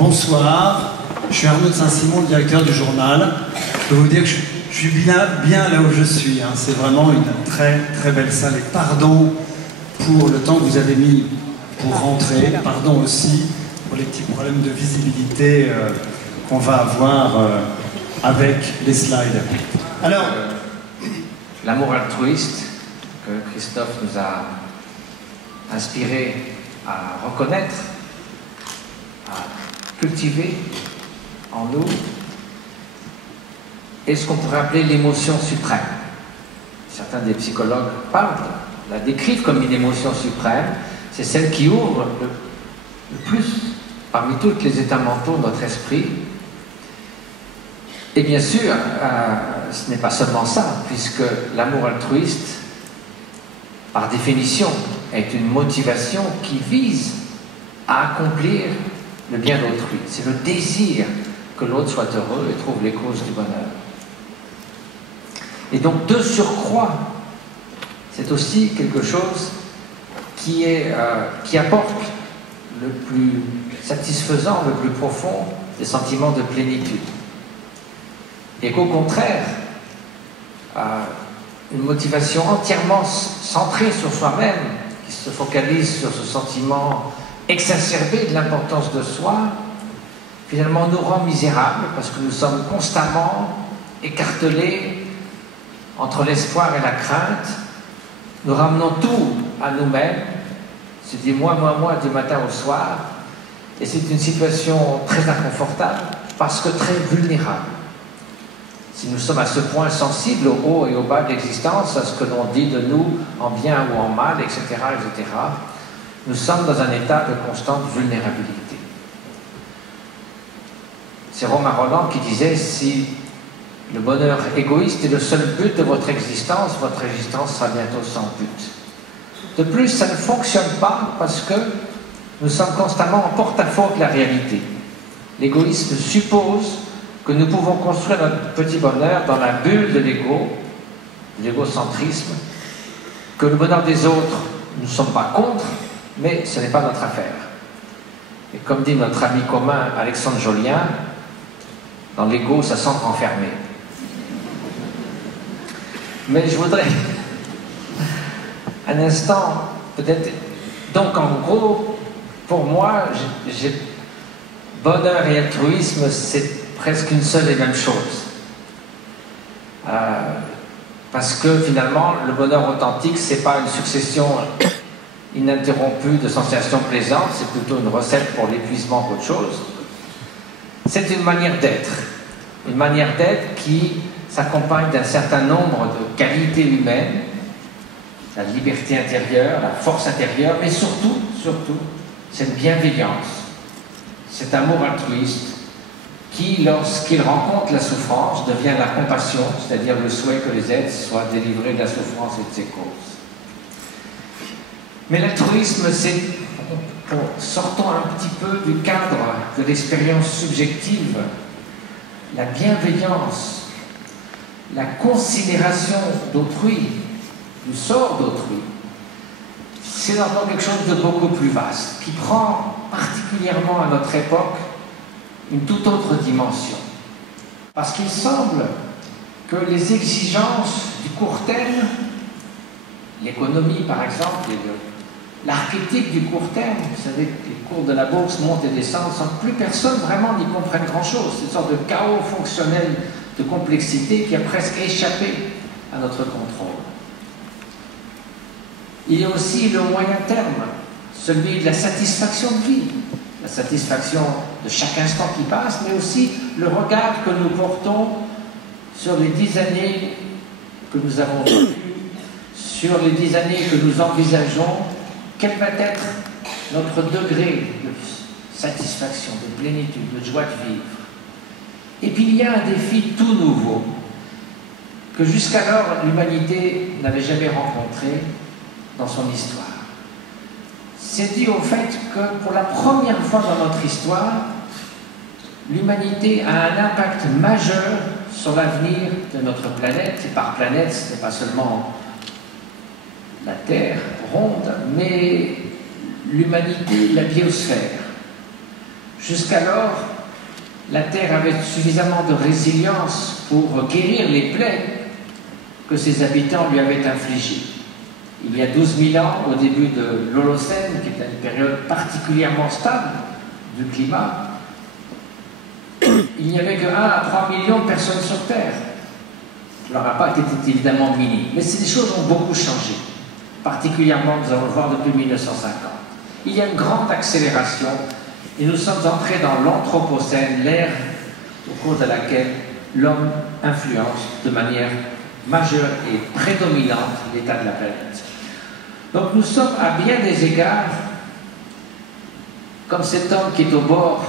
Bonsoir, je suis Arnaud de Saint-Simon, le directeur du journal. Je peux vous dire que je suis bien là où je suis. Hein. C'est vraiment une très belle salle. Et pardon pour le temps que vous avez mis pour rentrer. Pardon aussi pour les petits problèmes de visibilité qu'on va avoir avec les slides. Alors, l'amour altruiste que Christophe nous a inspiré à reconnaître, à cultiver en nous, est ce qu'on pourrait appeler l'émotion suprême. Certains des psychologues la décrivent comme une émotion suprême. C'est celle qui ouvre le plus, parmi tous les états mentaux, notre esprit. Et bien sûr, ce n'est pas seulement ça, puisque l'amour altruiste, par définition, est une motivation qui vise à accomplir le bien d'autrui. C'est le désir que l'autre soit heureux et trouve les causes du bonheur. Et donc, de surcroît, c'est aussi quelque chose qui apporte le plus satisfaisant, le plus profond des sentiments de plénitude. Et qu'au contraire, une motivation entièrement centrée sur soi-même, qui se focalise sur ce sentiment exacerbé de l'importance de soi, finalement nous rend misérables parce que nous sommes constamment écartelés entre l'espoir et la crainte. Nous ramenons tout à nous-mêmes, se dit moi du matin au soir, et c'est une situation très inconfortable parce que très vulnérable. Si nous sommes à ce point sensibles au haut et au bas de l'existence, à ce que l'on dit de nous en bien ou en mal, etc., etc., nous sommes dans un état de constante vulnérabilité. C'est Romain Rolland qui disait « Si le bonheur égoïste est le seul but de votre existence sera bientôt sans but. » De plus, ça ne fonctionne pas parce que nous sommes constamment en porte-à-faux de la réalité. L'égoïsme suppose que nous pouvons construire notre petit bonheur dans la bulle de l'égocentrisme, que le bonheur des autres, nous ne sommes pas contre, mais ce n'est pas notre affaire. Et comme dit notre ami commun Alexandre Jolien, dans l'ego, ça s'entre enfermé. Mais je voudrais un instant, peut-être... Donc en gros, pour moi, bonheur et altruisme, c'est presque une seule et même chose. Parce que finalement, le bonheur authentique, c'est pas une succession ininterrompue de sensations plaisantes, c'est plutôt une recette pour l'épuisement qu'autre chose. C'est une manière d'être qui s'accompagne d'un certain nombre de qualités humaines, la liberté intérieure, la force intérieure, mais surtout, cette bienveillance, cet amour altruiste, qui, lorsqu'il rencontre la souffrance, devient la compassion, c'est-à-dire le souhait que les êtres soient délivrés de la souffrance et de ses causes. Mais l'altruisme, c'est, sortons un petit peu du cadre de l'expérience subjective, la bienveillance, la considération d'autrui, du sort d'autrui, c'est d'abord quelque chose de beaucoup plus vaste, qui prend particulièrement à notre époque une toute autre dimension. Parce qu'il semble que les exigences du court terme, l'économie par exemple, l'archétype du court terme, vous savez que les cours de la bourse montent et descendent sans que plus personne vraiment n'y comprenne grand-chose. C'est une sorte de chaos fonctionnel de complexité qui a presque échappé à notre contrôle. Il y a aussi le moyen terme, celui de la satisfaction de vie, la satisfaction de chaque instant qui passe, mais aussi le regard que nous portons sur les 10 années que nous avons vécues, sur les 10 années que nous envisageons, quel va être notre degré de satisfaction, de plénitude, de joie de vivre. Et puis il y a un défi tout nouveau que jusqu'alors l'humanité n'avait jamais rencontré dans son histoire. C'est dû au fait que pour la première fois dans notre histoire, l'humanité a un impact majeur sur l'avenir de notre planète. Et par planète, ce n'est pas seulement la Terre ronde, mais l'humanité, la biosphère. Jusqu'alors, la Terre avait suffisamment de résilience pour guérir les plaies que ses habitants lui avaient infligées. Il y a 12 000 ans, au début de l'Holocène, qui est une période particulièrement stable du climat, il n'y avait que 1 à 3 millions de personnes sur Terre. Leur impact était évidemment minime. Mais les choses ont beaucoup changé. Particulièrement, nous allons le voir depuis 1950. Il y a une grande accélération et nous sommes entrés dans l'Anthropocène, l'ère au cours de laquelle l'homme influence de manière majeure et prédominante l'état de la planète. Donc nous sommes à bien des égards comme cet homme qui est au bord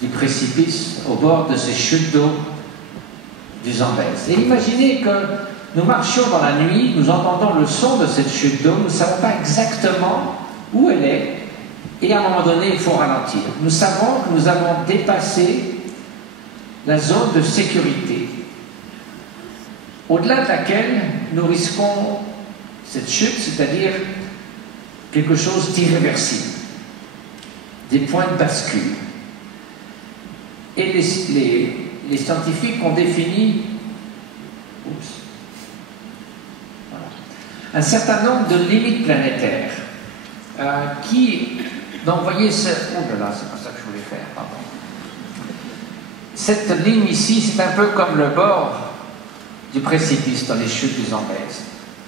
du précipice, au bord de ces chutes d'eau du Zambèze. Et imaginez que nous marchions dans la nuit, nous entendons le son de cette chute d'eau, nous ne savons pas exactement où elle est, et à un moment donné, il faut ralentir. Nous savons que nous avons dépassé la zone de sécurité, au-delà de laquelle nous risquons cette chute, c'est-à-dire quelque chose d'irréversible, des points de bascule. Et les scientifiques ont défini un certain nombre de limites planétaires donc, vous voyez, oh là là, c'est pas ça que je voulais faire, pardon. Cette ligne ici, c'est un peu comme le bord du précipice dans les chutes du Zambèze.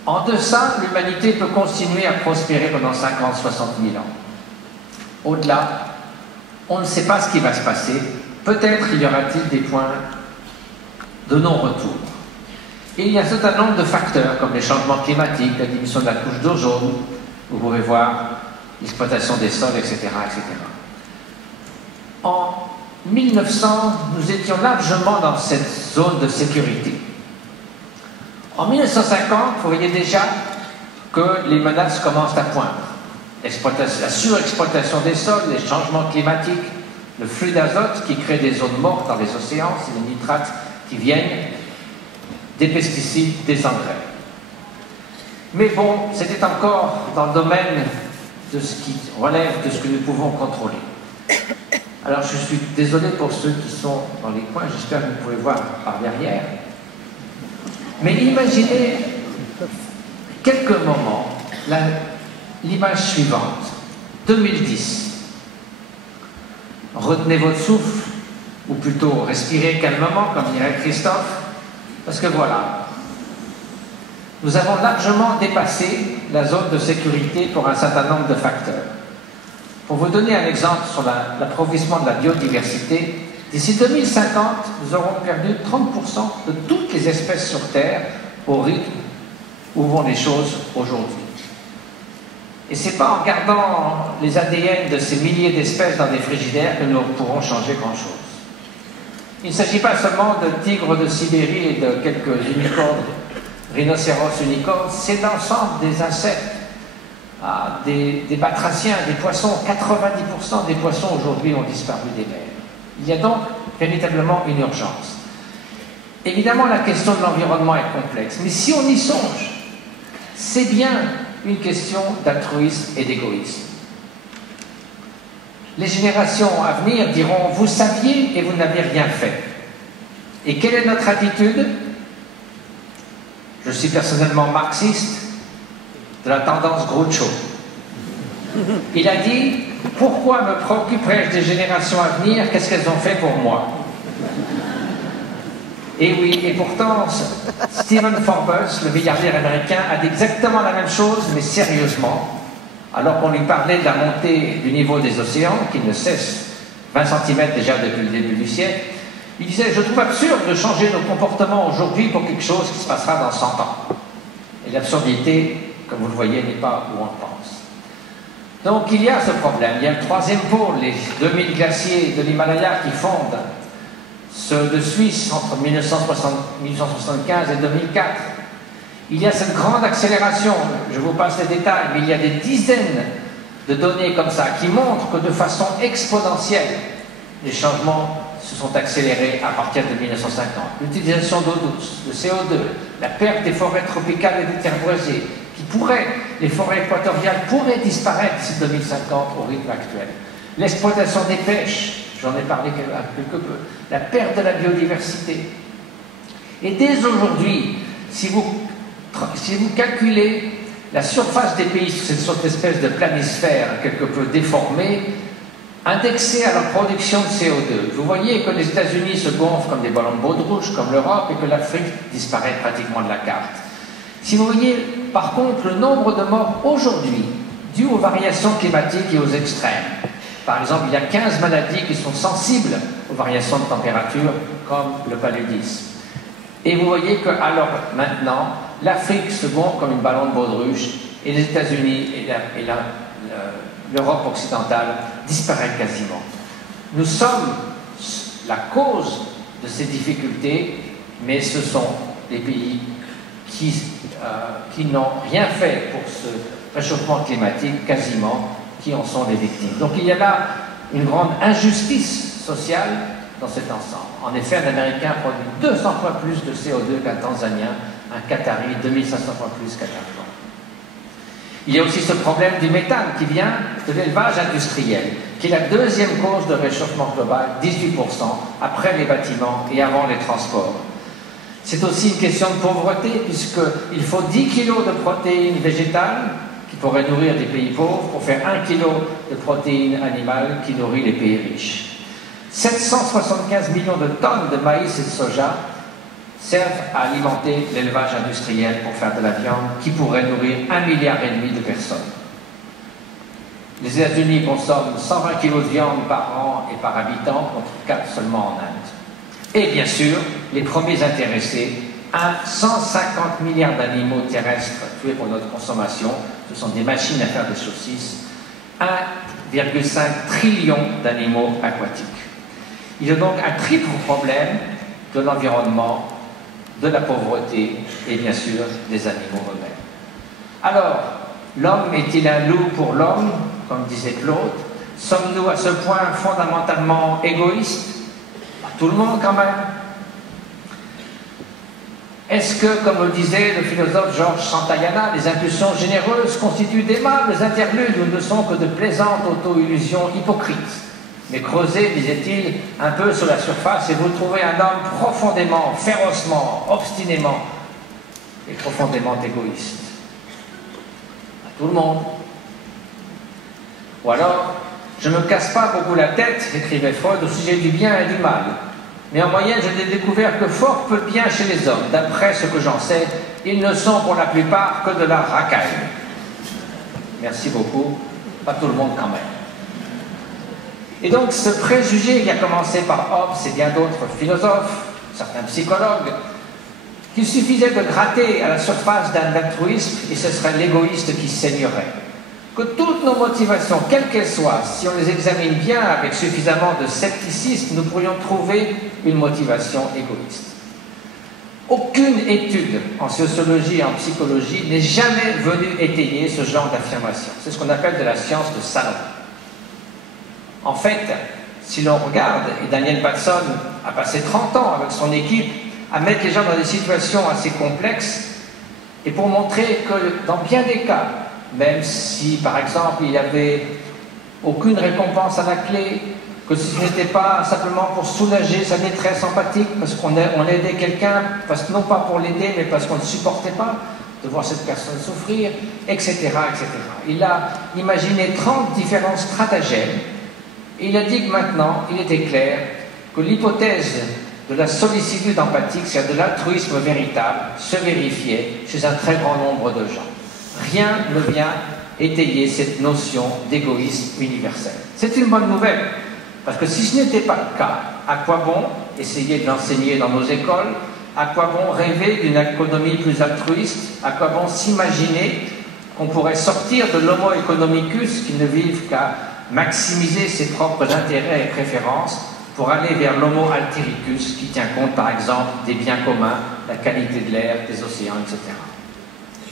En deçà, l'humanité peut continuer à prospérer pendant 50, 60 000 ans. Au-delà, on ne sait pas ce qui va se passer. Peut-être y aura-t-il des points de non-retour. Et il y a un certain nombre de facteurs, comme les changements climatiques, la diminution de la couche d'ozone, vous pouvez voir l'exploitation des sols, etc., etc. En 1900, nous étions largement dans cette zone de sécurité. En 1950, vous voyez déjà que les menaces commencent à poindre. La surexploitation des sols, les changements climatiques, le flux d'azote qui crée des zones mortes dans les océans, c'est les nitrates qui viennent, des pesticides, des engrais. Mais bon, c'était encore dans le domaine de ce qui relève de ce que nous pouvons contrôler. Alors je suis désolé pour ceux qui sont dans les coins, j'espère que vous pouvez voir par derrière. Mais imaginez quelques moments, l'image suivante, 2010. Retenez votre souffle, ou plutôt respirez calmement, comme dirait Christophe, parce que voilà, nous avons largement dépassé la zone de sécurité pour un certain nombre de facteurs. Pour vous donner un exemple sur l'appauvrissement de la biodiversité, d'ici 2050, nous aurons perdu 30% de toutes les espèces sur Terre au rythme où vont les choses aujourd'hui. Et ce n'est pas en gardant les ADN de ces milliers d'espèces dans des frigidaires que nous pourrons changer grand-chose. Il ne s'agit pas seulement de tigres de Sibérie et de quelques unicornes, rhinocéros unicornes, c'est l'ensemble des insectes, des batraciens, des poissons. 90% des poissons aujourd'hui ont disparu des mers. Il y a donc véritablement une urgence. Évidemment, la question de l'environnement est complexe, mais si on y songe, c'est bien une question d'altruisme et d'égoïsme. Les générations à venir diront « vous saviez et vous n'avez rien fait ». Et quelle est notre attitude? Je suis personnellement marxiste de la tendance Groucho. Il a dit « pourquoi me préoccuperais-je des générations à venir? Qu'est-ce qu'elles ont fait pour moi ?» Et oui, et pourtant, Stephen Forbes, le milliardaire américain, a dit exactement la même chose, mais sérieusement, alors qu'on lui parlait de la montée du niveau des océans, qui ne cesse 20 cm déjà depuis le début du siècle. Il disait « je trouve absurde de changer nos comportements aujourd'hui pour quelque chose qui se passera dans 100 ans. » Et l'absurdité, comme vous le voyez, n'est pas où on le pense. Donc il y a ce problème. Il y a le troisième pôle, les 2000 glaciers de l'Himalaya qui fondent, ceux de Suisse entre 1975 et 2004. Il y a cette grande accélération, je vous passe les détails, mais il y a des dizaines de données comme ça qui montrent que de façon exponentielle, les changements se sont accélérés à partir de 1950. L'utilisation d'eau douce, le CO2, la perte des forêts tropicales et des terres boisées, les forêts équatoriales pourraient disparaître d'ici 2050 au rythme actuel. L'exploitation des pêches, j'en ai parlé quelque peu, la perte de la biodiversité. Et dès aujourd'hui, si vous calculez la surface des pays sur cette espèce de planisphère quelque peu déformée, indexée à leur production de CO2, vous voyez que les États-Unis se gonflent comme des ballons de baudruche, comme l'Europe, et que l'Afrique disparaît pratiquement de la carte. Si vous voyez, par contre, le nombre de morts aujourd'hui, dues aux variations climatiques et aux extrêmes, par exemple, il y a 15 maladies qui sont sensibles aux variations de température, comme le paludisme. Et vous voyez que, alors, maintenant, l'Afrique se gonfle comme une ballon de baudruche, et les États-Unis et l'Europe occidentale disparaissent quasiment. Nous sommes la cause de ces difficultés, mais ce sont les pays qui n'ont rien fait pour ce réchauffement climatique, quasiment, qui en sont les victimes. Donc il y a là une grande injustice sociale dans cet ensemble. En effet, un Américain produit 200 fois plus de CO2 qu'un Tanzanien, un Qatari 2500 fois plus qu'un Afghan. Il y a aussi ce problème du méthane qui vient de l'élevage industriel, qui est la deuxième cause de réchauffement global, 18%, après les bâtiments et avant les transports. C'est aussi une question de pauvreté, puisqu'il faut 10 kg de protéines végétales qui pourraient nourrir des pays pauvres pour faire 1 kg de protéines animales qui nourrit les pays riches. 775 millions de tonnes de maïs et de soja servent à alimenter l'élevage industriel pour faire de la viande qui pourrait nourrir 1,5 milliard de personnes. Les États-Unis consomment 120 kg de viande par an et par habitant, contre 4 seulement en Inde. Et bien sûr, les premiers intéressés, 150 milliards d'animaux terrestres tués pour notre consommation, ce sont des machines à faire des saucisses, 1,5 trillion d'animaux aquatiques. Il y a donc un triple problème de l'environnement, de la pauvreté et bien sûr des animaux eux-mêmes. Alors, l'homme est-il un loup pour l'homme, comme disait Claude? Sommes-nous à ce point fondamentalement égoïstes? Pas tout le monde quand même. Est-ce que, comme le disait le philosophe Georges Santayana, les impulsions généreuses constituent d'aimables interludes où ne sont que de plaisantes auto-illusions hypocrites? Mais creusez, disait-il, un peu sur la surface et vous trouvez un homme profondément, férocement, obstinément et profondément égoïste. À tout le monde. Ou alors, je ne me casse pas beaucoup la tête, écrivait Freud, au sujet du bien et du mal. Mais en moyenne, je n'ai découvert que fort peu de bien chez les hommes. D'après ce que j'en sais, ils ne sont pour la plupart que de la racaille. Merci beaucoup. Pas tout le monde quand même. Et donc ce préjugé qui a commencé par Hobbes et bien d'autres philosophes, certains psychologues, qu'il suffisait de gratter à la surface d'un altruisme et ce serait l'égoïste qui saignerait. Que toutes nos motivations, quelles qu'elles soient, si on les examine bien avec suffisamment de scepticisme, nous pourrions trouver une motivation égoïste. Aucune étude en sociologie et en psychologie n'est jamais venue étayer ce genre d'affirmation. C'est ce qu'on appelle de la science de salon. En fait, si l'on regarde, et Daniel Batson a passé 30 ans avec son équipe à mettre les gens dans des situations assez complexes, et pour montrer que dans bien des cas, même si par exemple il n'y avait aucune récompense à la clé, que ce n'était pas simplement pour soulager sa détresse empathique, parce qu'on aidait quelqu'un, non pas pour l'aider, mais parce qu'on ne supportait pas de voir cette personne souffrir, etc., etc. Il a imaginé 30 différents stratagèmes. Et il a dit que maintenant, il était clair que l'hypothèse de la sollicitude empathique, c'est-à-dire de l'altruisme véritable, se vérifiait chez un très grand nombre de gens. Rien ne vient étayer cette notion d'égoïsme universel. C'est une bonne nouvelle, parce que si ce n'était pas le cas, à quoi bon essayer de l'enseigner dans nos écoles? À quoi bon rêver d'une économie plus altruiste? À quoi bon s'imaginer qu'on pourrait sortir de l'homo economicus qui ne vive qu'à maximiser ses propres intérêts et préférences pour aller vers l'homo altericus qui tient compte par exemple des biens communs, la qualité de l'air, des océans, etc.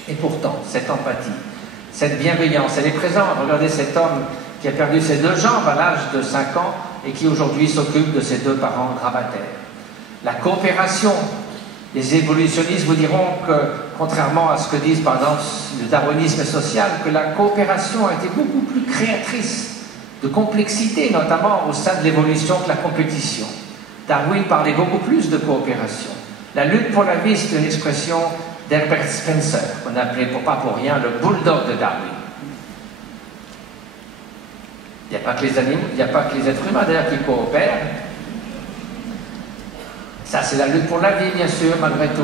Et pourtant, cette empathie, cette bienveillance, elle est présente. Regardez cet homme qui a perdu ses 2 jambes à l'âge de 5 ans et qui aujourd'hui s'occupe de ses 2 parents grabataires. La coopération, les évolutionnistes vous diront que, contrairement à ce que disent par exemple le darwinisme social, que la coopération a été beaucoup plus créatrice de complexité, notamment au sein de l'évolution de la compétition. Darwin parlait beaucoup plus de coopération. La lutte pour la vie, c'est une expression d'Herbert Spencer, qu'on appelait pas pour rien le bulldog de Darwin. Il n'y a pas que les animaux, il n'y a pas que les êtres humains d'ailleurs qui coopèrent. Ça, c'est la lutte pour la vie, bien sûr, malgré tout.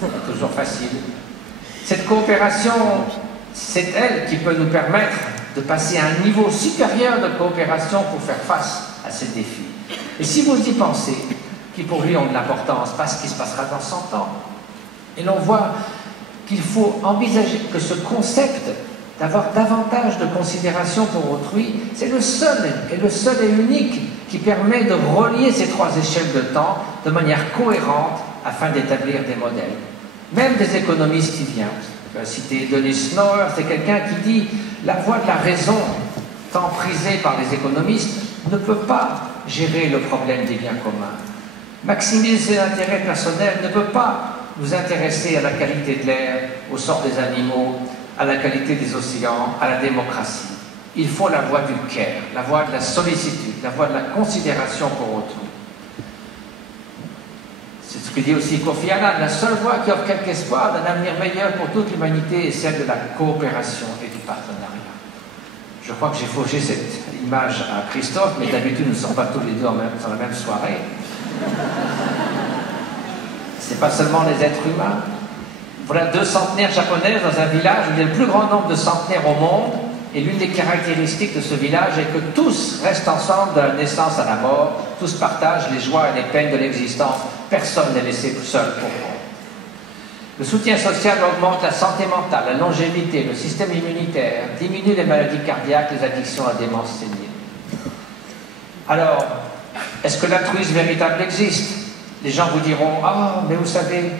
C'est toujours facile. Cette coopération, c'est elle qui peut nous permettre de passer à un niveau supérieur de coopération pour faire face à ces défis. Et si vous y pensez, qui pour lui ont de l'importance, pas ce qui se passera dans 100 ans, et l'on voit qu'il faut envisager que ce concept d'avoir davantage de considération pour autrui, c'est le seul et unique qui permet de relier ces trois échelles de temps de manière cohérente afin d'établir des modèles. Même des économistes y viennent. Je vais citer Denis Snower, c'est quelqu'un qui dit « La voie de la raison, tant prisée par les économistes, ne peut pas gérer le problème des biens communs. Maximiser l'intérêt personnel ne peut pas nous intéresser à la qualité de l'air, au sort des animaux, à la qualité des océans, à la démocratie. Il faut la voie du care, la voie de la sollicitude, la voie de la considération pour autrui. » C'est ce que dit aussi Kofi Annan, la seule voie qui offre quelque espoir d'un avenir meilleur pour toute l'humanité est celle de la coopération et du partenariat. Je crois que j'ai fauché cette image à Christophe, mais d'habitude nous ne sommes pas tous les deux dans la même soirée. C'est pas seulement les êtres humains. Voilà 2 centenaires japonaises dans un village où il y a le plus grand nombre de centenaires au monde, et l'une des caractéristiques de ce village est que tous restent ensemble de la naissance à la mort, tous partagent les joies et les peines de l'existence, personne n'est laissé seul pour compte. Le soutien social augmente la santé mentale, la longévité, le système immunitaire, diminue les maladies cardiaques, les addictions à démence sénile. Alors, est-ce que l'altruisme véritable existe? Les gens vous diront « Ah, mais vous savez,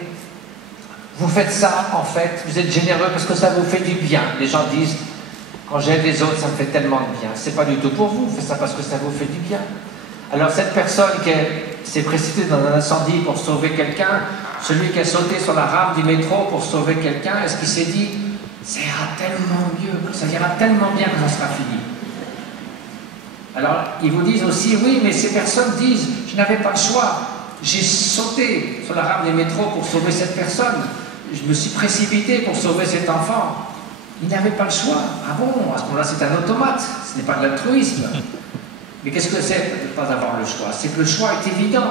vous faites ça, en fait, vous êtes généreux parce que ça vous fait du bien. » Les gens disent « Quand j'aide les autres, ça me fait tellement de bien. » C'est pas du tout pour vous, vous faites ça parce que ça vous fait du bien. Alors cette personne qui s'est précipitée dans un incendie pour sauver quelqu'un, celui qui a sauté sur la rame du métro pour sauver quelqu'un, est-ce qu'il s'est dit « Ça ira tellement mieux, ça ira tellement bien quand ça sera fini ?» Alors ils vous disent aussi « Oui, mais ces personnes disent « Je n'avais pas le choix. J'ai sauté sur la rame du métro pour sauver cette personne. Je me suis précipité pour sauver cet enfant. » Il n'avait pas le choix. Ah bon, à ce moment-là, c'est un automate. Ce n'est pas de l'altruisme. Mais qu'est-ce que c'est de ne pas avoir le choix? C'est que le choix est évident.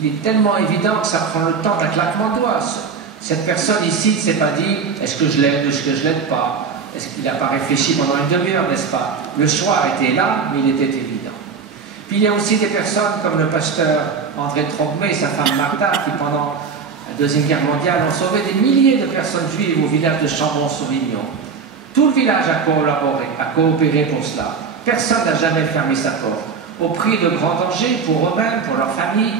Il est tellement évident que ça prend le temps d'un claquement de doigts. Cette personne ici ne s'est pas dit « Est-ce que je l'aide ou est-ce que je ne l'aide pas ?» Est-ce qu'il n'a pas réfléchi pendant une demi-heure, n'est-ce pas? Le choix était là, mais il était évident. Puis il y a aussi des personnes comme le pasteur André Trogmé et sa femme Martha qui, pendant la Deuxième Guerre mondiale, ont sauvé des milliers de personnes juives au village de Chambon-sur-Lignon. Tout le village a collaboré, a coopéré pour cela. Personne n'a jamais fermé sa porte, au prix de grands dangers pour eux-mêmes, pour leur famille.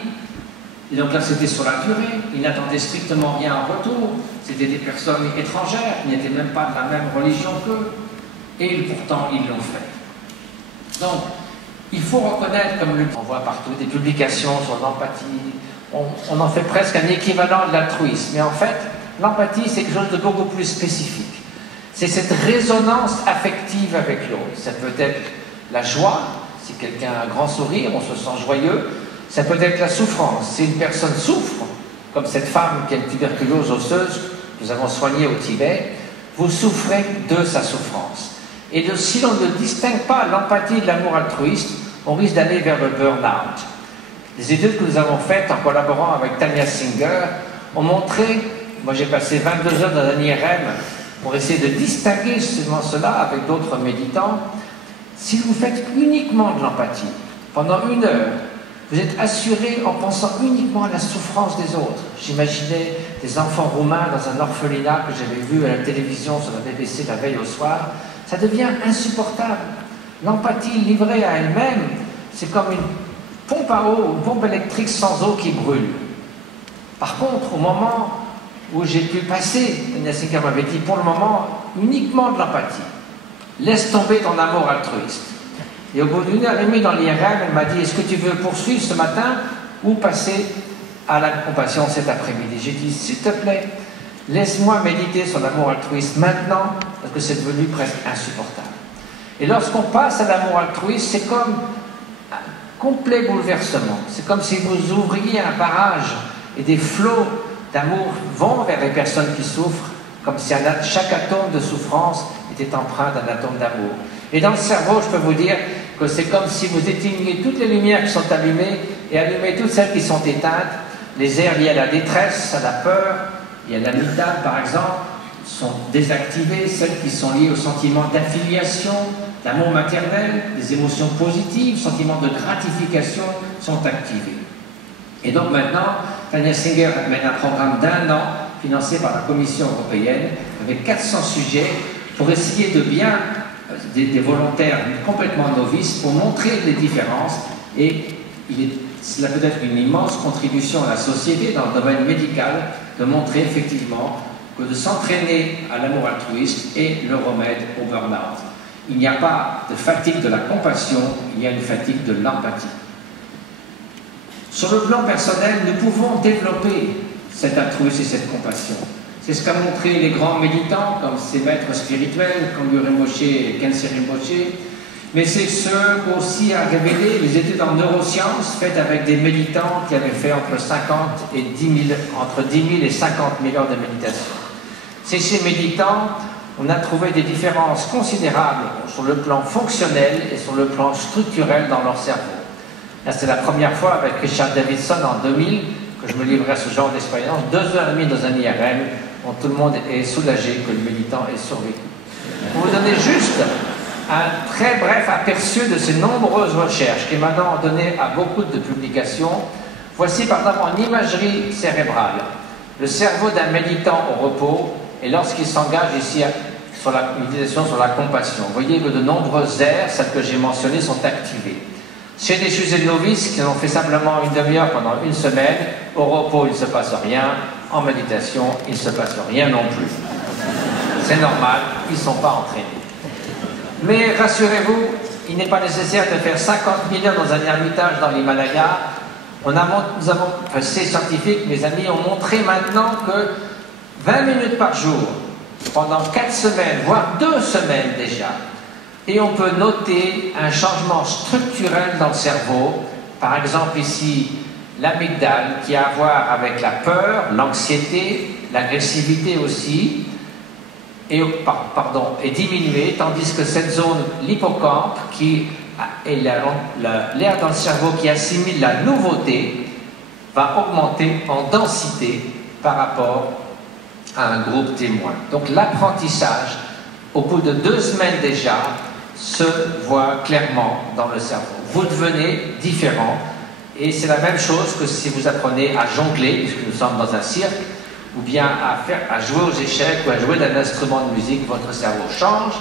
Et donc là, c'était sur la durée. Ils n'attendaient strictement rien en retour. C'était des personnes étrangères qui n'étaient même pas de la même religion qu'eux. Et pourtant, ils l'ont fait. Donc, il faut reconnaître, comme on voit partout, des publications sur l'empathie. On en fait presque un équivalent de l'altruisme. Mais en fait, l'empathie, c'est quelque chose de beaucoup plus spécifique. C'est cette résonance affective avec l'autre. Ça peut être la joie, si quelqu'un a un grand sourire, on se sent joyeux. Ça peut être la souffrance. Si une personne souffre, comme cette femme qui a une tuberculose osseuse, que nous avons soignée au Tibet, vous souffrez de sa souffrance. Et si l'on ne distingue pas l'empathie de l'amour altruiste, on risque d'aller vers le burn-out. Les études que nous avons faites en collaborant avec Tanya Singer ont montré, moi j'ai passé 22 heures dans un IRM pour essayer de distinguer justement cela avec d'autres méditants, si vous faites uniquement de l'empathie pendant 1 heure, vous êtes assuré en pensant uniquement à la souffrance des autres. J'imaginais des enfants roumains dans un orphelinat que j'avais vu à la télévision sur la BBC la veille au soir. Ça devient insupportable. L'empathie livrée à elle-même, c'est comme une pompe à eau, une pompe électrique sans eau qui brûle. Par contre, au moment où j'ai pu passer, Nassika m'avait dit, pour le moment, uniquement de l'empathie. Laisse tomber ton amour altruiste. Et au bout d'1 heure et demie dans l'IRM, elle m'a dit, est-ce que tu veux poursuivre ce matin ou passer à la compassion cet après-midi? J'ai dit, s'il te plaît, laisse-moi méditer sur l'amour altruiste maintenant, parce que c'est devenu presque insupportable. Et lorsqu'on passe à l'amour altruiste, c'est comme un complet bouleversement. C'est comme si vous ouvriez un barrage et des flots d'amour vont vers les personnes qui souffrent, comme si chaque atome de souffrance était empreint d'un atome d'amour. Et dans le cerveau, je peux vous dire que c'est comme si vous éteigniez toutes les lumières qui sont allumées et allumez toutes celles qui sont éteintes. Les aires liées à la détresse, à la peur, il y a l'amygdale par exemple, sont désactivées, celles qui sont liées au sentiment d'affiliation, d'amour maternel, des émotions positives, sentiments de gratification sont activés. Et donc maintenant, Tania Singer mène un programme d'1 an financé par la Commission européenne avec 400 sujets pour essayer de bien, des volontaires complètement novices, pour montrer les différences. Et cela peut être une immense contribution à la société dans le domaine médical de montrer effectivement que de s'entraîner à l'amour altruiste est le remède au burn-out. Il n'y a pas de fatigue de la compassion, il y a une fatigue de l'empathie. Sur le plan personnel, nous pouvons développer cet altruisme et cette compassion. C'est ce qu'a montré les grands méditants, comme ces maîtres spirituels, comme Guru Rinpoche et Khyentse Rinpoche, mais c'est ce qu'aussi a révélé les études en neurosciences faites avec des méditants qui avaient fait entre 50 et 10 000, entre 10 000 et 50 000 heures de méditation. Ces méditants, on a trouvé des différences considérables sur le plan fonctionnel et sur le plan structurel dans leur cerveau. Là, c'est la première fois avec Richard Davidson en 2000 que je me livrais à ce genre d'expérience. 2h30 dans un IRM, où tout le monde est soulagé que le méditant ait survécu. Pour vous donner juste un très bref aperçu de ces nombreuses recherches qui maintenant ont donné à beaucoup de publications. Voici par exemple en imagerie cérébrale le cerveau d'un méditant au repos et lorsqu'il s'engage ici sur la méditation sur la compassion. Vous voyez que de nombreuses aires, celles que j'ai mentionnées, sont activées. Chez des fusées novices qui ont fait simplement une demi-heure pendant une semaine, au repos il ne se passe rien, en méditation il ne se passe rien non plus. C'est normal, ils ne sont pas entraînés. Mais rassurez-vous, il n'est pas nécessaire de faire 50 000 heures dans un ermitage dans l'Himalaya. Ces scientifiques, mes amis, ont montré maintenant que 20 minutes par jour, pendant 4 semaines, voire 2 semaines déjà, et on peut noter un changement structurel dans le cerveau. Par exemple ici, l'amygdale qui a à voir avec la peur, l'anxiété, l'agressivité aussi, est diminuée, tandis que cette zone, l'hippocampe, qui est l'aire dans le cerveau qui assimile la nouveauté, va augmenter en densité par rapport à un groupe témoin. Donc l'apprentissage, au bout de 2 semaines déjà, se voit clairement dans le cerveau. Vous devenez différent, et c'est la même chose que si vous apprenez à jongler, puisque nous sommes dans un cirque, ou bien à jouer aux échecs ou à jouer d'un instrument de musique, votre cerveau change,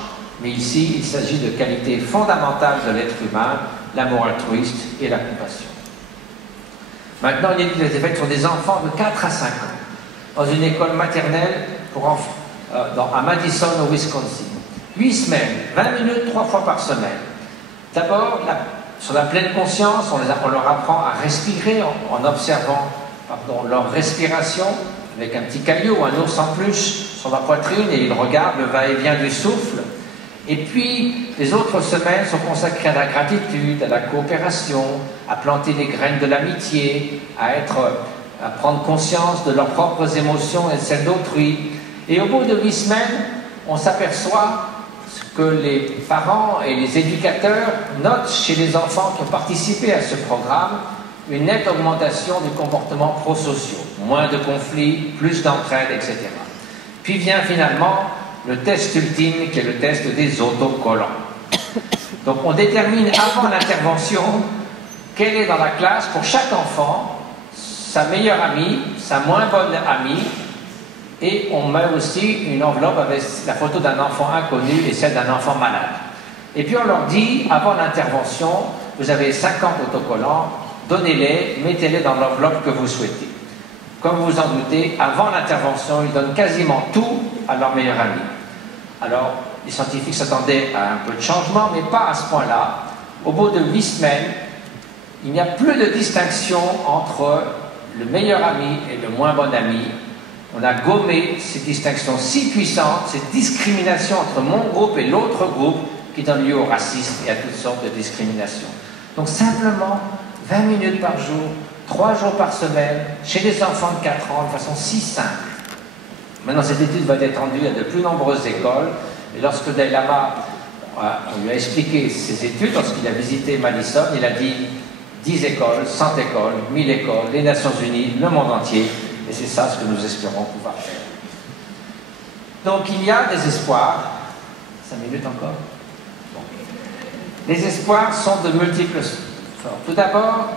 mais ici il s'agit de qualités fondamentales de l'être humain, l'amour altruiste et la compassion. Maintenant, il y a des effets sur des enfants de 4 à 5 ans, dans une école maternelle à Madison au Wisconsin. 8 semaines, 20 minutes 3 fois par semaine. D'abord, sur la pleine conscience, on leur apprend à respirer en observant leur respiration, avec un petit caillou ou un ours en peluche sur la poitrine, et ils regardent le va-et-vient du souffle. Et puis, les autres semaines sont consacrées à la gratitude, à la coopération, à planter les graines de l'amitié, à prendre conscience de leurs propres émotions et celles d'autrui. Et au bout de 8 semaines, on s'aperçoit que les parents et les éducateurs notent chez les enfants qui ont participé à ce programme une nette augmentation du comportement prosociaux, moins de conflits, plus d'entraide, etc. Puis vient finalement le test ultime, qui est le test des autocollants. Donc on détermine avant l'intervention quelle est dans la classe, pour chaque enfant, sa meilleure amie, sa moins bonne amie, et on met aussi une enveloppe avec la photo d'un enfant inconnu et celle d'un enfant malade. Et puis on leur dit, avant l'intervention, vous avez 50 autocollants, donnez-les, mettez-les dans l'enveloppe que vous souhaitez. Comme vous vous en doutez, avant l'intervention, ils donnent quasiment tout à leur meilleur ami. Alors, les scientifiques s'attendaient à un peu de changement, mais pas à ce point-là. Au bout de 8 semaines, il n'y a plus de distinction entre le meilleur ami et le moins bon ami. On a gommé ces distinctions si puissantes, cette discrimination entre mon groupe et l'autre groupe, qui donne lieu au racisme et à toutes sortes de discriminations. Donc simplement 20 minutes par jour, 3 jours par semaine, chez des enfants de 4 ans, de façon si simple. Maintenant, cette étude va être étendue à de plus nombreuses écoles, et lorsque Dalai Lama, on lui a expliqué ses études, lorsqu'il a visité Madison, il a dit 10 écoles, 100 écoles, 1000 écoles, les Nations Unies, le monde entier, et c'est ça ce que nous espérons pouvoir faire. Donc il y a des espoirs. 5 minutes encore. Bon. Les espoirs sont de multiples sortes. Tout d'abord,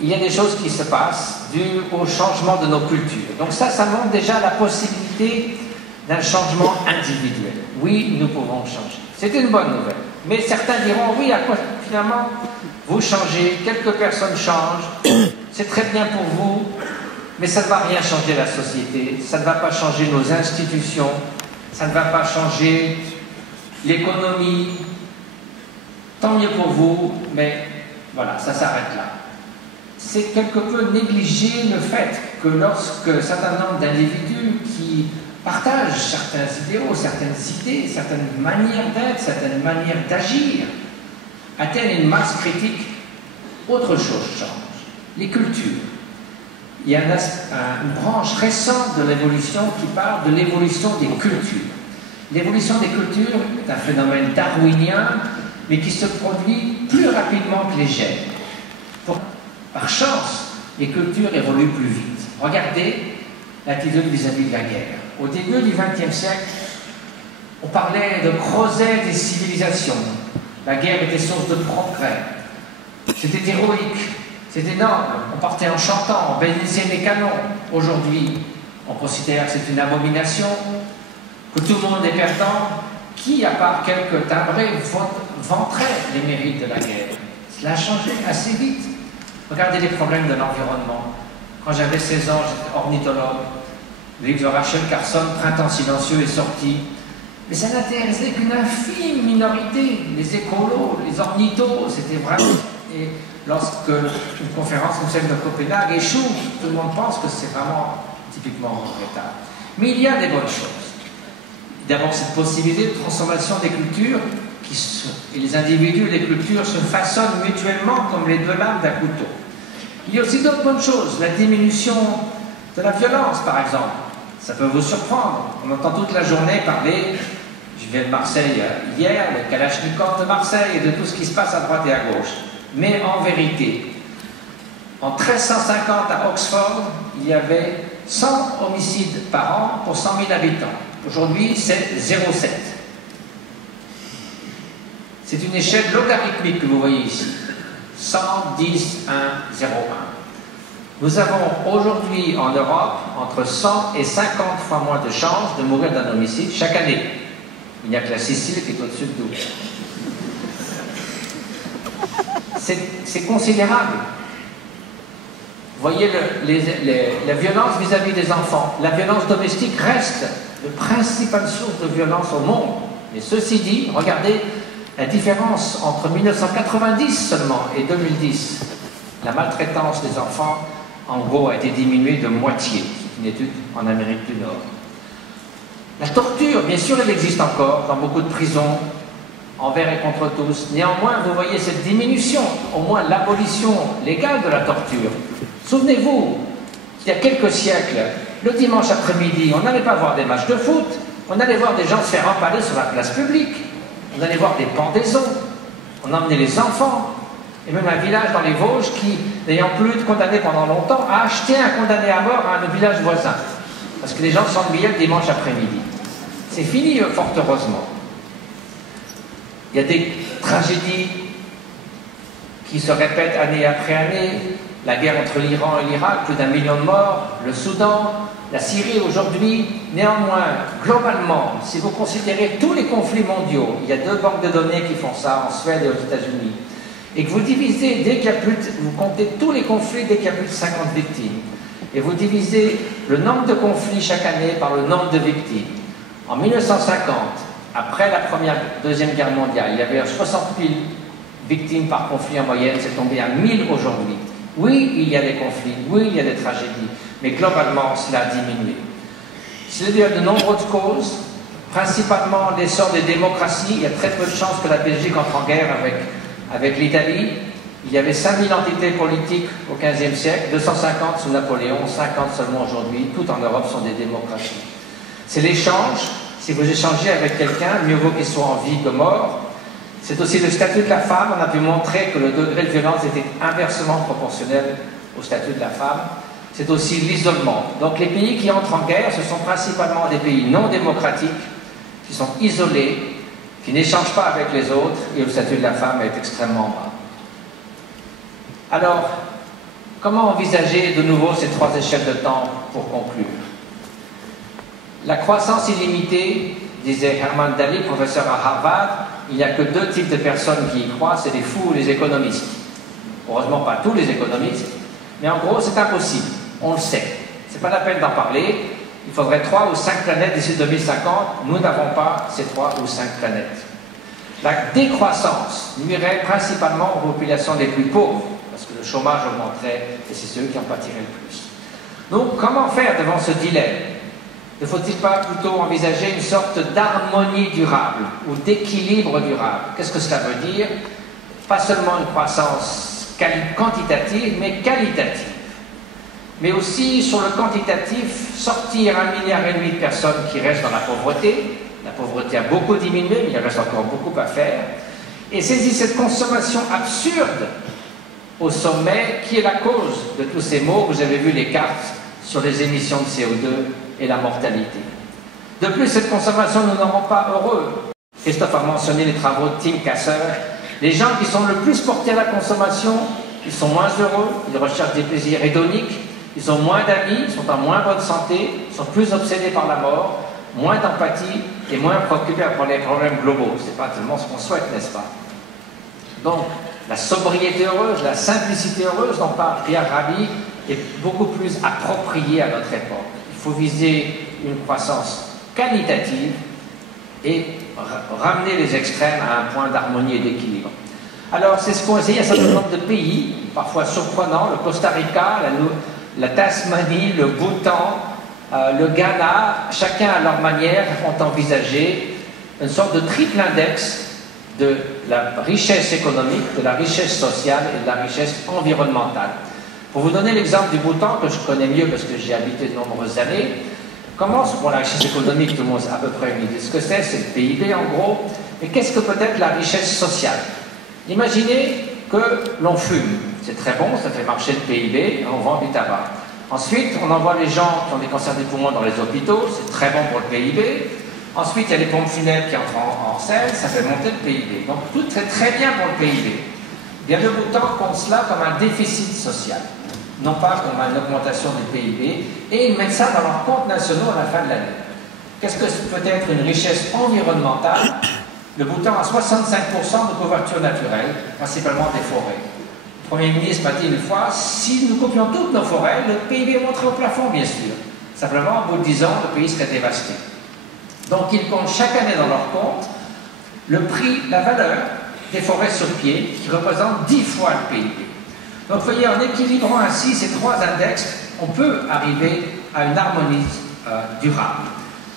il y a des choses qui se passent dues au changement de nos cultures. Donc ça montre déjà la possibilité d'un changement individuel. Oui, nous pouvons changer. C'est une bonne nouvelle. Mais certains diront, oui, à quoi finalement vous changez, quelques personnes changent, c'est très bien pour vous, mais ça ne va rien changer la société, ça ne va pas changer nos institutions, ça ne va pas changer l'économie. Tant mieux pour vous, mais voilà, ça s'arrête là. C'est quelque peu négliger le fait que lorsque un certain nombre d'individus qui partagent certains idéaux, certaines idées, certaines manières d'être, certaines manières d'agir, atteignent une masse critique, autre chose change. Les cultures. Il y a une branche récente de l'évolution qui parle de l'évolution des cultures. L'évolution des cultures est un phénomène darwinien, mais qui se produit plus rapidement que les gènes. Par chance, les cultures évoluent plus vite. Regardez l'attitude vis-à-vis de la guerre. Au début du XXe siècle, on parlait de creuset des civilisations. La guerre était source de progrès. C'était héroïque, c'était noble. On partait en chantant, on bénissait les canons. Aujourd'hui, on considère que c'est une abomination, que tout le monde est perdant. Qui, à part quelques timbrés, vanterait les mérites de la guerre? Cela a changé assez vite. Regardez les problèmes de l'environnement. Quand j'avais 16 ans, j'étais ornithologue. Le livre de Rachel Carson, Printemps silencieux, est sorti. Mais ça n'intéressait qu'une infime minorité. Les écolos, les ornithos, c'était vraiment... Et lorsque une conférence comme celle de Copenhague échoue, tout le monde pense que c'est vraiment typiquement regrettable. Mais il y a des bonnes choses. D'abord, cette possibilité de transformation des cultures, et les individus et les cultures se façonnent mutuellement comme les deux lames d'un couteau. Il y a aussi d'autres bonnes choses. La diminution de la violence, par exemple. Ça peut vous surprendre. On entend toute la journée parler, je viens de Marseille hier, le Kalachnikov de Marseille et de tout ce qui se passe à droite et à gauche. Mais en vérité, en 1350 à Oxford, il y avait 100 homicides par an pour 100 000 habitants. Aujourd'hui, c'est 0,7. C'est une échelle logarithmique que vous voyez ici. 100, 10, 1, 0, 1. Nous avons aujourd'hui en Europe entre 100 et 50 fois moins de chances de mourir d'un homicide chaque année. Il n'y a que la Sicile qui est au-dessus de nous. C'est considérable. Vous voyez la violence vis-à-vis des enfants. La violence domestique reste la principale source de violence au monde. Mais ceci dit, regardez la différence entre 1990 seulement et 2010. La maltraitance des enfants, en gros, a été diminuée de moitié. C'est une étude en Amérique du Nord. La torture, bien sûr, elle existe encore dans beaucoup de prisons, envers et contre tous. Néanmoins, vous voyez cette diminution, au moins l'abolition légale de la torture. Souvenez-vous qu'il y a quelques siècles, le dimanche après-midi, on n'allait pas voir des matchs de foot, on allait voir des gens se faire empaler sur la place publique, on allait voir des pendaisons, on emmenait les enfants, et même un village dans les Vosges qui, n'ayant plus de condamnés pendant longtemps, a acheté un condamné à mort à un village voisin, parce que les gens s'ennuyaient le dimanche après-midi. C'est fini, fort heureusement. Il y a des tragédies qui se répètent année après année. La guerre entre l'Iran et l'Irak, plus d'1 million de morts. Le Soudan, la Syrie aujourd'hui. Néanmoins, globalement, si vous considérez tous les conflits mondiaux, il y a 2 banques de données qui font ça, en Suède et aux États-Unis, et que vous divisez, dès qu'il y a plus de, vous comptez tous les conflits dès qu'il y a plus de 50 victimes, et vous divisez le nombre de conflits chaque année par le nombre de victimes. En 1950, après la Deuxième Guerre mondiale, il y avait 60 000 victimes par conflit en moyenne, c'est tombé à 1000 aujourd'hui. Oui, il y a des conflits, oui, il y a des tragédies, mais globalement, cela a diminué. Cela a de nombreuses causes. principalement l'essor des démocraties. Il y a très peu de chances que la Belgique entre en guerre avec l'Italie. Il y avait 5000 entités politiques au XVe siècle, 250 sous Napoléon, 50 seulement aujourd'hui. Tout en Europe sont des démocraties. C'est l'échange. Si vous échangez avec quelqu'un, mieux vaut qu'il soit en vie que mort. C'est aussi le statut de la femme. On a pu montrer que le degré de violence était inversement proportionnel au statut de la femme. C'est aussi l'isolement. Donc les pays qui entrent en guerre, ce sont principalement des pays non démocratiques, qui sont isolés, qui n'échangent pas avec les autres, et où le statut de la femme est extrêmement bas. Alors, comment envisager de nouveau ces trois échelles de temps pour conclure? La croissance illimitée, disait Herman Daly, professeur à Harvard, il n'y a que deux types de personnes qui y croient, c'est les fous ou les économistes. Heureusement pas tous les économistes, mais en gros c'est impossible, on le sait. C'est pas la peine d'en parler, il faudrait 3 ou 5 planètes d'ici 2050, nous n'avons pas ces 3 ou 5 planètes. La décroissance nuirait principalement aux populations les plus pauvres, parce que le chômage augmenterait et c'est ceux qui en pâtiraient le plus. Donc comment faire devant ce dilemme? Ne faut-il pas plutôt envisager une sorte d'harmonie durable ou d'équilibre durable? Qu'est-ce que cela veut dire? Pas seulement une croissance quantitative, mais qualitative. Mais aussi, sur le quantitatif, sortir 1,5 milliard de personnes qui restent dans la pauvreté. La pauvreté a beaucoup diminué, mais il reste encore beaucoup à faire. Et saisir cette consommation absurde au sommet, qui est la cause de tous ces maux. Vous avez vu les cartes sur les émissions de CO2 et la mortalité. De plus, cette consommation ne nous rend pas heureux. Christophe a mentionné les travaux de Tim Kasser. Les gens qui sont le plus portés à la consommation, ils sont moins heureux, ils recherchent des plaisirs hédoniques, ils ont moins d'amis, ils sont en moins bonne santé, sont plus obsédés par la mort, moins d'empathie et moins préoccupés par les problèmes globaux. Ce n'est pas tellement ce qu'on souhaite, n'est-ce pas? Donc, la sobriété heureuse, la simplicité heureuse dont parle Pierre Rabhi est beaucoup plus appropriée à notre époque. Il faut viser une croissance qualitative et ramener les extrêmes à un point d'harmonie et d'équilibre. Alors, c'est ce qu'ont essayé un certain nombre de pays, parfois surprenants, le Costa Rica, la Tasmanie, le Bhoutan, le Ghana, chacun à leur manière ont envisagé une sorte de triple index de la richesse économique, de la richesse sociale et de la richesse environnementale. Pour vous donner l'exemple du Bhoutan, que je connais mieux parce que j'y ai habité de nombreuses années, commence pour la richesse économique, tout le monde a à peu près une idée de ce que c'est le PIB en gros, mais qu'est-ce que peut être la richesse sociale? Imaginez que l'on fume, c'est très bon, ça fait marcher le PIB, on vend du tabac. Ensuite, on envoie les gens qui ont des cancers des poumons dans les hôpitaux, c'est très bon pour le PIB. Ensuite, il y a les pompes funèbres qui entrent en scène, ça fait monter le PIB. Donc tout est très bien pour le PIB. Bien le Bhoutan compte cela comme un déficit social, non pas comme une augmentation du PIB, et ils mettent ça dans leurs comptes nationaux à la fin de l'année. Qu'est-ce que peut être une richesse environnementale? Le Bhoutan a 65% de couverture naturelle, principalement des forêts. Le Premier ministre m'a dit une fois, si nous coupions toutes nos forêts, le PIB monterait au plafond, bien sûr. Simplement, au bout de 10 ans, le pays serait dévasté. Donc, ils comptent chaque année dans leur compte le prix, la valeur des forêts sur pied, qui représente 10 fois le PIB. Donc, vous voyez, en équilibrant ainsi ces trois index, on peut arriver à une harmonie durable.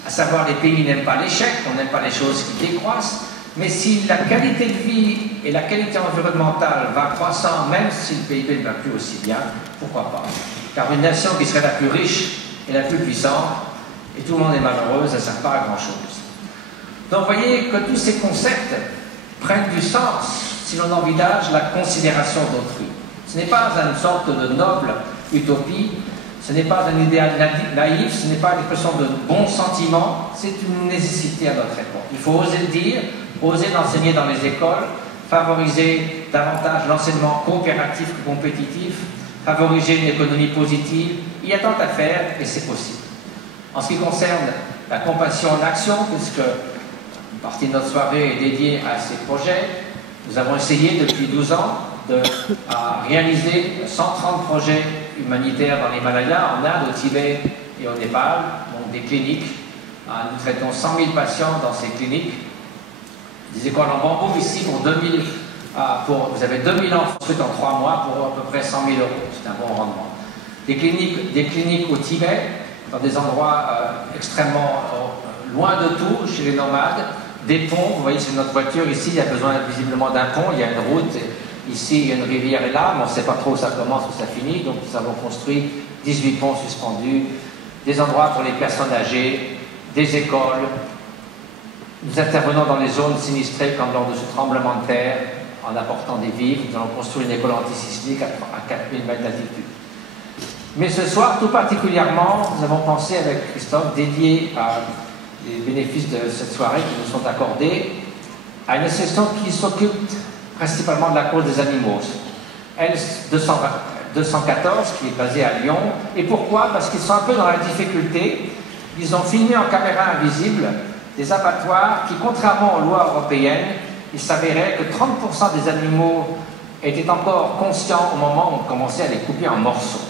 À savoir, les pays n'aiment pas l'échec, on n'aime pas les choses qui décroissent, mais si la qualité de vie et la qualité environnementale va croissant, même si le PIB ne va plus aussi bien, pourquoi pas? Car une nation qui serait la plus riche et la plus puissante, et tout le monde est malheureux, ça ne sert pas à grand-chose. Donc vous voyez que tous ces concepts prennent du sens si l'on envisage la considération d'autrui. Ce n'est pas une sorte de noble utopie, ce n'est pas un idéal naïf, ce n'est pas l'expression de bons sentiments, c'est une nécessité à notre époque. Il faut oser le dire, oser l'enseigner dans les écoles, favoriser davantage l'enseignement coopératif que compétitif, favoriser une économie positive. Il y a tant à faire et c'est possible. En ce qui concerne la compassion en action, puisque une partie de notre soirée est dédiée à ces projets, nous avons essayé depuis 12 ans de réaliser 130 projets humanitaires dans l'Himalaya, en Inde, au Tibet et au Népal, donc des cliniques. Nous traitons 100 000 patients dans ces cliniques. Des écoles en bambou ici pour 2000, vous avez 2000 enfants ensuite en 3 mois pour à peu près 100 000 €. C'est un bon rendement. Des cliniques au Tibet, dans des endroits extrêmement loin de tout chez les nomades, des ponts. Vous voyez, c'est notre voiture ici, il y a besoin visiblement d'un pont, il y a une route, ici il y a une rivière et là, mais on ne sait pas trop où ça commence, où ça finit, donc nous avons construit 18 ponts suspendus, des endroits pour les personnes âgées, des écoles. Nous intervenons dans les zones sinistrées comme lors de ce tremblement de terre, en apportant des vivres. Nous allons construire une école antisismique à 4000 mètres d'altitude. Mais ce soir, tout particulièrement, nous avons pensé avec Christophe, dédié à les bénéfices de cette soirée qui nous sont accordés, à une association qui s'occupe principalement de la cause des animaux. L214, qui est basée à Lyon. Et pourquoi? Parce qu'ils sont un peu dans la difficulté. Ils ont filmé en caméra invisible des abattoirs qui, contrairement aux lois européennes, il s'avérait que 30% des animaux étaient encore conscients au moment où on commençait à les couper en morceaux.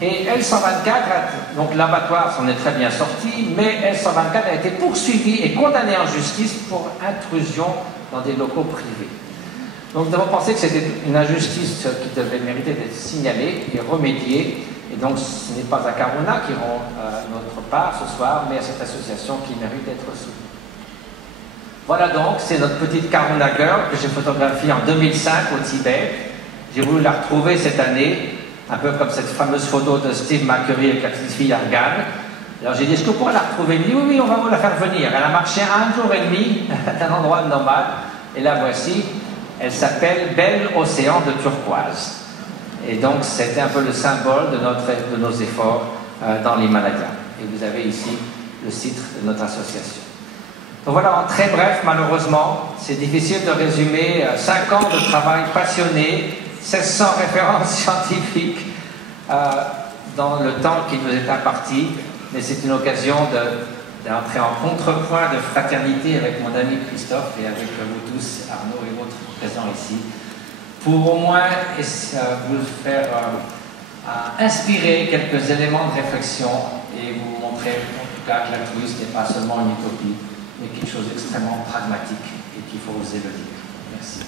Et L124, donc l'abattoir s'en est très bien sorti, mais L124 a été poursuivi et condamné en justice pour intrusion dans des locaux privés. Donc nous avons pensé que c'était une injustice qui devait mériter d'être signalée et remédiée. Et donc ce n'est pas à Karuna qui rend notre part ce soir, mais à cette association qui mérite d'être soutenue. Voilà donc, c'est notre petite Karuna Girl que j'ai photographiée en 2005 au Tibet. J'ai voulu la retrouver cette année, un peu comme cette fameuse photo de Steve McCurry avec la petite fille Argan. Alors j'ai dit, est-ce que vous pourrez la retrouver? Il me dit, oui, oui, on va vous la faire venir. Elle a marché 1 jour et demi d'un endroit de nomade, et la voici. Elle s'appelle Belle Océan de Turquoise. Et donc c'était un peu le symbole de nos efforts dans l'Himalaya. Et vous avez ici le site de notre association. Donc voilà, en très bref, malheureusement, c'est difficile de résumer 5 ans de travail passionné, 1600 références scientifiques dans le temps qui nous est imparti, mais c'est une occasion d'entrer en contrepoint de fraternité avec mon ami Christophe et avec vous tous, Arnaud et autres présents ici, pour au moins vous faire inspirer quelques éléments de réflexion et vous montrer en tout cas que l'altruisme n'est pas seulement une utopie, mais quelque chose d'extrêmement pragmatique et qu'il faut oser le dire. Merci.